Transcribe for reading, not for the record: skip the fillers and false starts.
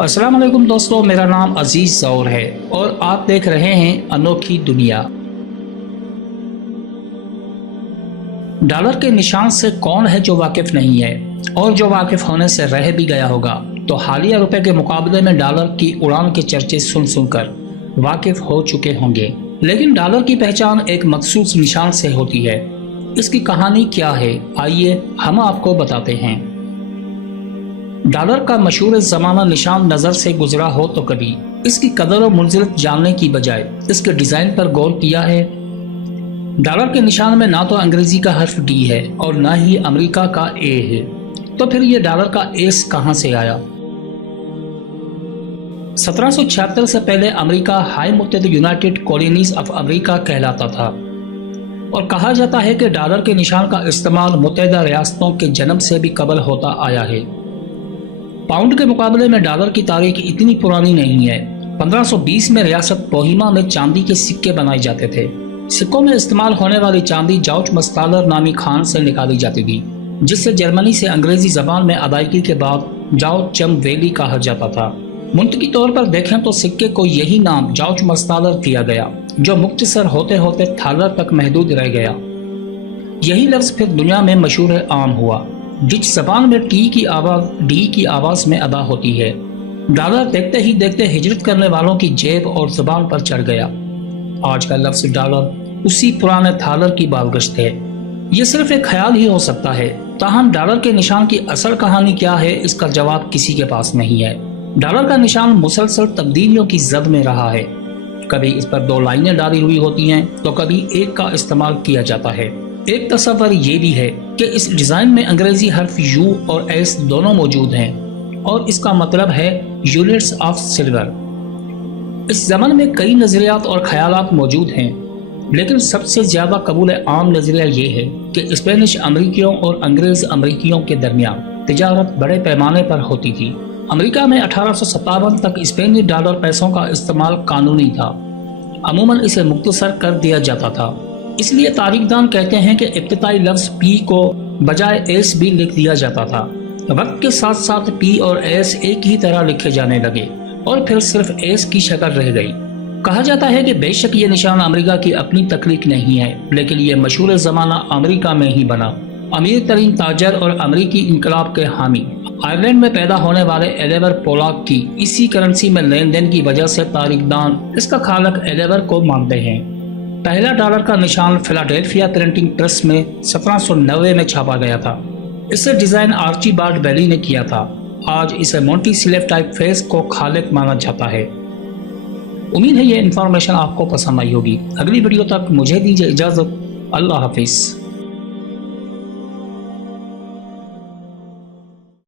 अस्सलाम वालेकुम दोस्तों, मेरा नाम अजीज ज़ौर है और आप देख रहे हैं अनोखी दुनिया। डॉलर के निशान से कौन है जो वाकिफ नहीं है, और जो वाकिफ होने से रह भी गया होगा तो हालिया रुपए के मुकाबले में डॉलर की उड़ान के चर्चे सुन सुनकर वाकिफ हो चुके होंगे। लेकिन डॉलर की पहचान एक मखसूस निशान से होती है। इसकी कहानी क्या है, आइए हम आपको बताते हैं। डॉलर का मशहूर ज़माना निशान नज़र से गुजरा हो तो कभी इसकी कदर और मंजिलत जानने की बजाय इसके डिज़ाइन पर गौर किया है। डॉलर के निशान में ना तो अंग्रेजी का हर्फ डी है और ना ही अमेरिका का ए है, तो फिर ये डॉलर का एस कहां से आया? 1776 से पहले अमेरिका हाई मुत्तहिदा यूनाइटेड कॉलोनीज ऑफ अमेरिका कहलाता था और कहा जाता है कि डॉलर के निशान का इस्तेमाल मुत्तहिदा रियासतों के जन्म से भी कबल होता आया है। पाउंड के मुकाबले में डॉलर की तारीख इतनी पुरानी नहीं है। 1520 में रियासत बोहिमा में चांदी के सिक्के बनाए जाते थे। सिक्कों में इस्तेमाल होने वाली चांदी जॉर्ज मस्तालर नामी खान से निकाली जाती थी, जिससे जर्मनी से अंग्रेजी जबान में अदायगी के बाद जाओ चम वैली कहा जाता था। मुंतकी तौर पर देखें तो सिक्के को यही नाम जॉर्ज मस्तालर दिया गया, जो मुख्तसर होते होते थालर तक महदूद रह गया। यही लफ्ज फिर दुनिया में मशहूर आम हुआ, जिस जबान में टी की आवाज डी की आवाज में अदा होती है। डॉलर देखते ही देखते हिजरत करने वालों की जेब और जुबान पर चढ़ गया। आज का लफ्ज डॉलर उसी पुराने थालर की बालगश्त है। ये सिर्फ एक ख्याल ही हो सकता है, ताहम डॉलर के निशान की असल कहानी क्या है, इसका जवाब किसी के पास नहीं है। डॉलर का निशान मुसलसल तब्दीलियों की जद में रहा है। कभी इस पर 2 लाइनें डाली हुई होती हैं तो कभी एक का इस्तेमाल किया जाता है। एक तस्वर ये भी है कि इस डिजाइन में अंग्रेजी हर्फ यू और एस दोनों मौजूद हैं और इसका मतलब है यूनिट्स ऑफ सिल्वर। इस जमाने में कई नजरियात और ख्यालात मौजूद हैं, लेकिन सबसे ज्यादा कबूल आम नजरिया ये है कि स्पेनिश अमरीकियों और अंग्रेज अमरीकियों के दरमियान तिजारत बड़े पैमाने पर होती थी। अमेरिका में 1857 तक स्पेनी डॉलर पैसों का इस्तेमाल कानूनी था। अमूमन इसे मुख्तसर कर दिया जाता था, इसलिए तारीखदान कहते हैं कि इब्तिदाई लफ्ज पी को बजाय एस भी लिख दिया जाता था। वक्त के साथ साथ पी और एस एक ही तरह लिखे जाने लगे और फिर सिर्फ एस की शक्ल रह गई। कहा जाता है कि बेशक ये निशान अमेरिका की अपनी तख्लीक नहीं है, लेकिन ये मशहूर ज़माना अमेरिका में ही बना। अमीर तरीन ताजर और अमरीकी इनकलाब के हामी आयरलैंड में पैदा होने वाले एलेवर पोलाक की इसी करेंसी में लेन देन की वजह से तारीखदान इसका खालक एलेवर को मानते हैं। पहला डॉलर का निशान फिलाडेल्फिया प्रिंटिंग प्रेस में 1790 में छापा गया था। इसे डिजाइन आर्चीबाल्ड बेली ने किया था। आज इसे मोंटीसिलेफ टाइप फेस को खालिक माना जाता है। उम्मीद है ये इन्फॉर्मेशन आपको पसंद आई होगी। अगली वीडियो तक मुझे दीजिए इजाजत। अल्लाह हाफिज।